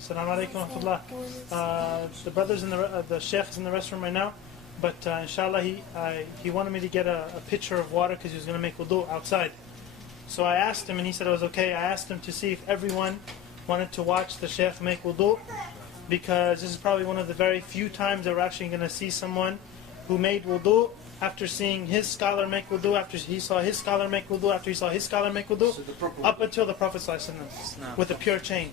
Assalamu alaikum wa rahmatullah. The brothers in the sheikh is in the restroom right now, but inshallah he wanted me to get a pitcher of water because he was going to make wudu outside. So I asked him and he said it was okay. I asked him to see if everyone wanted to watch the sheikh make wudu, because this is probably one of the very few times that we're actually going to see someone who made wudu after seeing his scholar make wudu, after he saw his scholar make wudu, after he saw his scholar make wudu, up until the Prophet ﷺ with a pure chain.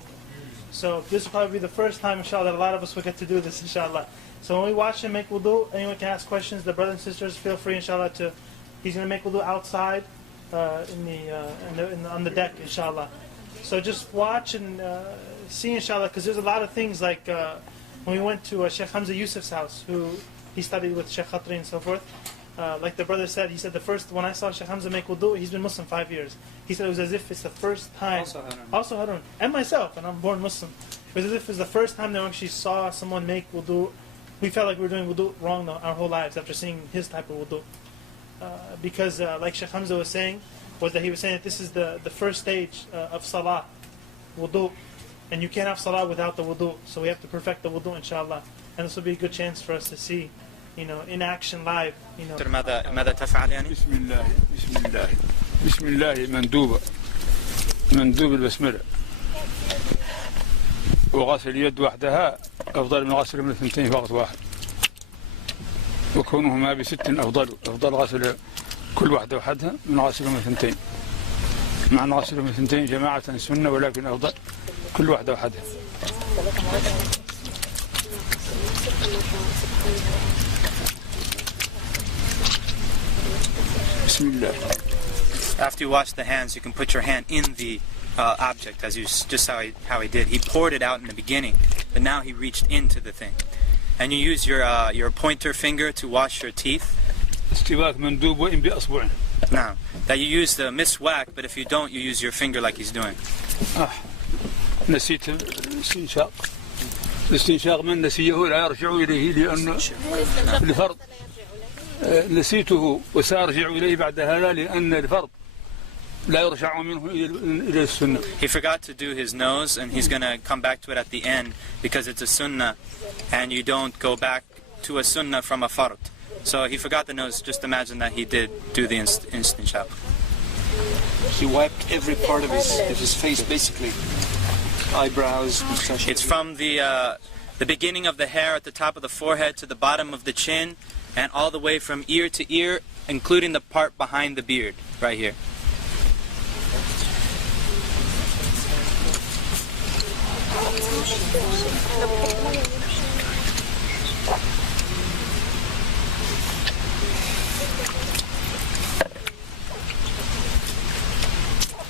So this will probably be the first time, inshallah, that a lot of us will get to do this, inshallah. So when we watch him make wudu, anyone can ask questions. The brothers and sisters, feel free, inshallah, he's going to make wudu outside on the deck, inshallah. So just watch and see, inshallah, because there's a lot of things like when we went to Sheikh Hamza Yusuf's house, who he studied with Sheikh Khatri and so forth. Like the brother said, he said when I saw Sheikh Hamza make wudu, he's been Muslim 5 years. He said it was as if it's the first time, also Harun, and myself, and I'm born Muslim. It was as if it was the first time that we actually saw someone make wudu. We felt like we were doing wudu wrong our whole lives after seeing his type of wudu. Because like Sheikh Hamza was saying, he was saying that this is the first stage of salah, wudu. And you can't have salah without the wudu. So we have to perfect the wudu, inshallah. And this will be a good chance for us to see, in action live. ماذا تفعل يعني؟ بسم الله مندوب البسملة، وغسل اليد وحدها أفضل من غسل من الثنتين في وقت واحد، وكونهما بست أفضل غسل كل واحدة وحدها من غسل من الثنتين، مع أن غسل من الثنتين جماعة سنة، ولكن أفضل كل واحدة وحدها. After you wash the hands, you can put your hand in the object, as just how he did. He poured it out in the beginning, but now he reached into the thing. And you use your pointer finger to wash your teeth. Now, that you use the miswak, but if you don't, you use your finger like he's doing. نسيت الاستنشاق من نسيه لا يرجع إليه لأن الفرض نسيته وسأرجع إليه بعد هذا لأن الفرض لا يرجع منه إلى السنة. He forgot to do his nose, and he's going to come back to it at the end because it's a sunnah, and you don't go back to a sunnah from a fard. So he forgot the nose. Just imagine that he did do the istinshaq. He wiped every part of his face, basically. Eyebrows, mustache. It's from the beginning of the hair at the top of the forehead to the bottom of the chin, and all the way from ear to ear, including the part behind the beard, right here.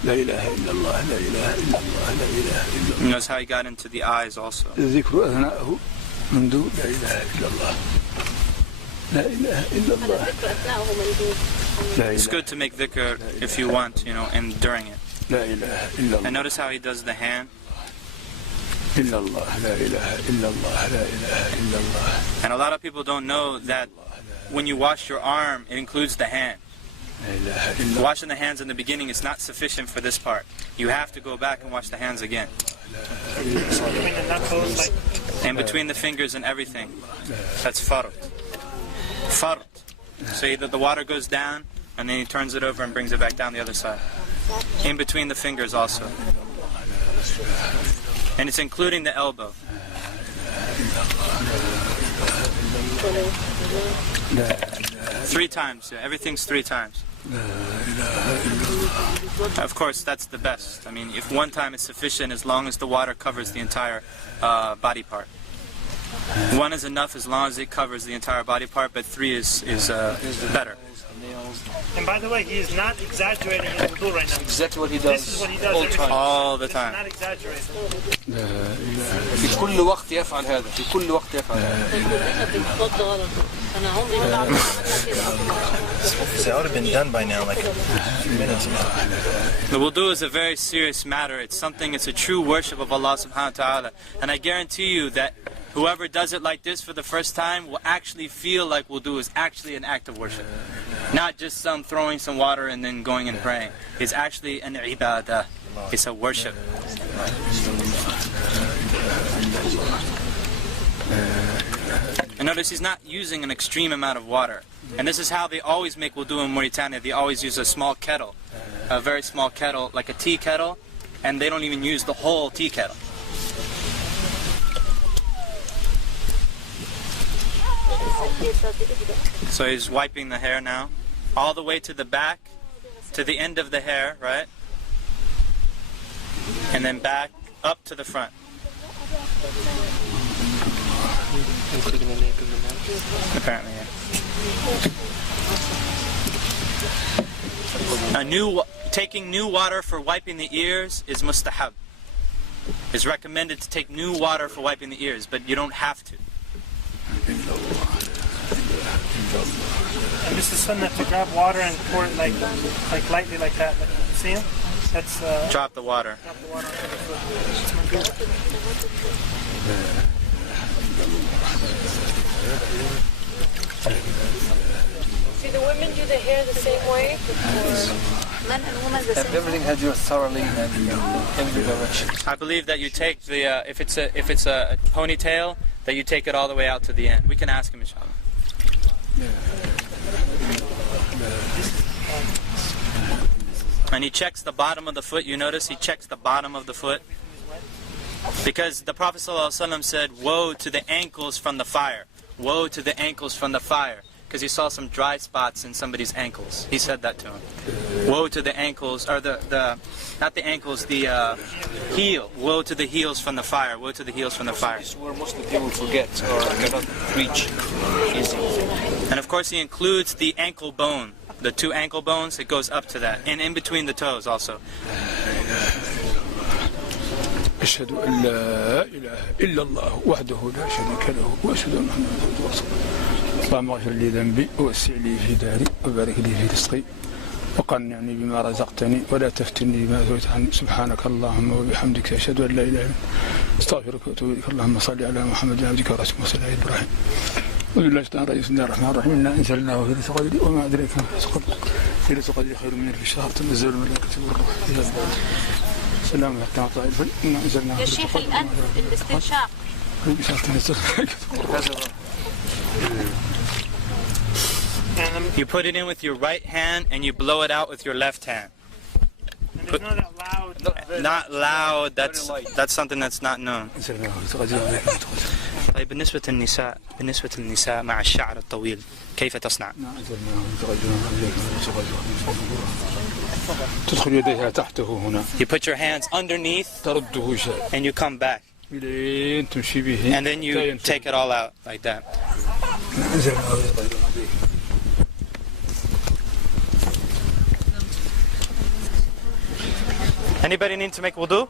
لا إله إلا الله لا إله إلا الله لا إله إلا الله. Notice how he got into the eyes also. الذكر أثناءه مندوب لا إله إلا الله لا إله إلا الله. It's good to make dhikr if you want, and during it. لا إله إلا الله. And notice how he does the hand. إلا الله لا إله إلا الله لا إله إلا الله. And a lot of people don't know that when you wash your arm, it includes the hand. Washing the hands in the beginning is not sufficient for this part. You have to go back and wash the hands again. And between the fingers and everything. That's fard. Fard. So either the water goes down, and then he turns it over and brings it back down the other side. In between the fingers also. And it's including the elbow. Three times, yeah, everything's 3 times. Of course, that's the best. I mean, if one time is sufficient, as long as the water covers the entire body part. 1 is enough as long as it covers the entire body part, but 3 is better. And by the way, he is not exaggerating in wudu right now. Exactly what he does. This is what he does all the time. Not exaggerating. في كل وقت يفعل هذا. في كل وقت يفعل هذا. So that would have been done by now, like a few minutes ago. The wudu is a very serious matter. It's a true worship of Allah subhanahu wa ta'ala. And I guarantee you that whoever does it like this for the first time will actually feel like wudu is actually an act of worship. Not just throwing some water and then going and praying. It's actually an ibadah. It's a worship. notice he's not using an extreme amount of water. And this is how they always make wudu in Mauritania. They always use a small kettle, a very small kettle, like a tea kettle, and they don't even use the whole tea kettle. So he's wiping the hair now, all the way to the back, to the end of the hair, right? And then back up to the front. Apparently, yeah. Taking new water for wiping the ears is mustahab. It's recommended to take new water for wiping the ears, but you don't have to. And this is sunnah to grab water and pour it like lightly like that. Like, you see him? That's drop the water. Drop the water onto the foot. Do the women do the hair the same way? Everything has your thoroughly in every direction. I believe that you take the if it's a ponytail, that you take it all the way out to the end. We can ask him, inshallah. And he checks the bottom of the foot. You notice he checks the bottom of the foot, because the Prophet ﷺ said, "Woe to the ankles from the fire! Woe to the ankles from the fire!" Because he saw some dry spots in somebody's ankles. He said that to him. Woe to the ankles, or not the ankles, the heel. Woe to the heels from the fire. Woe to the heels from the fire. This is where most of the people forget or cannot reach easy. And of course he includes the ankle bone. The two ankle bones, it goes up to that. And in between the toes also. أشهد أن لا إله إلا الله وحده لا شريك له وأشهد أن محمدا عبده ورسوله اللهم اغفر لي ذنبي ووسع لي في داري وبارك لي في رزقي وقنعني بما رزقتني ولا تفتني بما زويت عني سبحانك اللهم وبحمدك أشهد أن لا إله إلا أنت أستغفرك وأتوب إليك اللهم صل على محمد عبدك ورسولك وصل على إبراهيم وبالله بسم الله الرحمن الرحيم إنا أنزلناه في ليلة القدر وما أدريك ما ليلة القدر خير من ألف شهر تنزل الملائكة والروح فيها سلام حتى مطلع الفجر إنا أنزلناه يا شيخ الأنف الاستنشاق. You put it in with your right hand and you blow it out with your left hand. And it's not that loud. Not loud. That's something that's not known. طيب بالنسبة للنساء مع الشعر الطويل كيف تصنع؟ تدخل يديها تحته هنا. You put your hands underneath ترده شيء. and you come back. تمشي به. And then you take it all out like that. Anybody need to make wudu?